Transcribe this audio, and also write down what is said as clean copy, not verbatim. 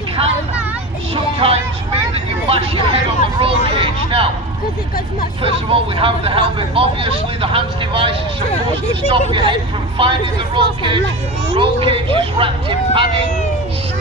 which can sometimes mean that you bash your head on the roll cage. Now, first of all, we have the helmet. Obviously, the hands device is supposed to stop your head from finding the roll cage. Roll cage is wrapped in padding.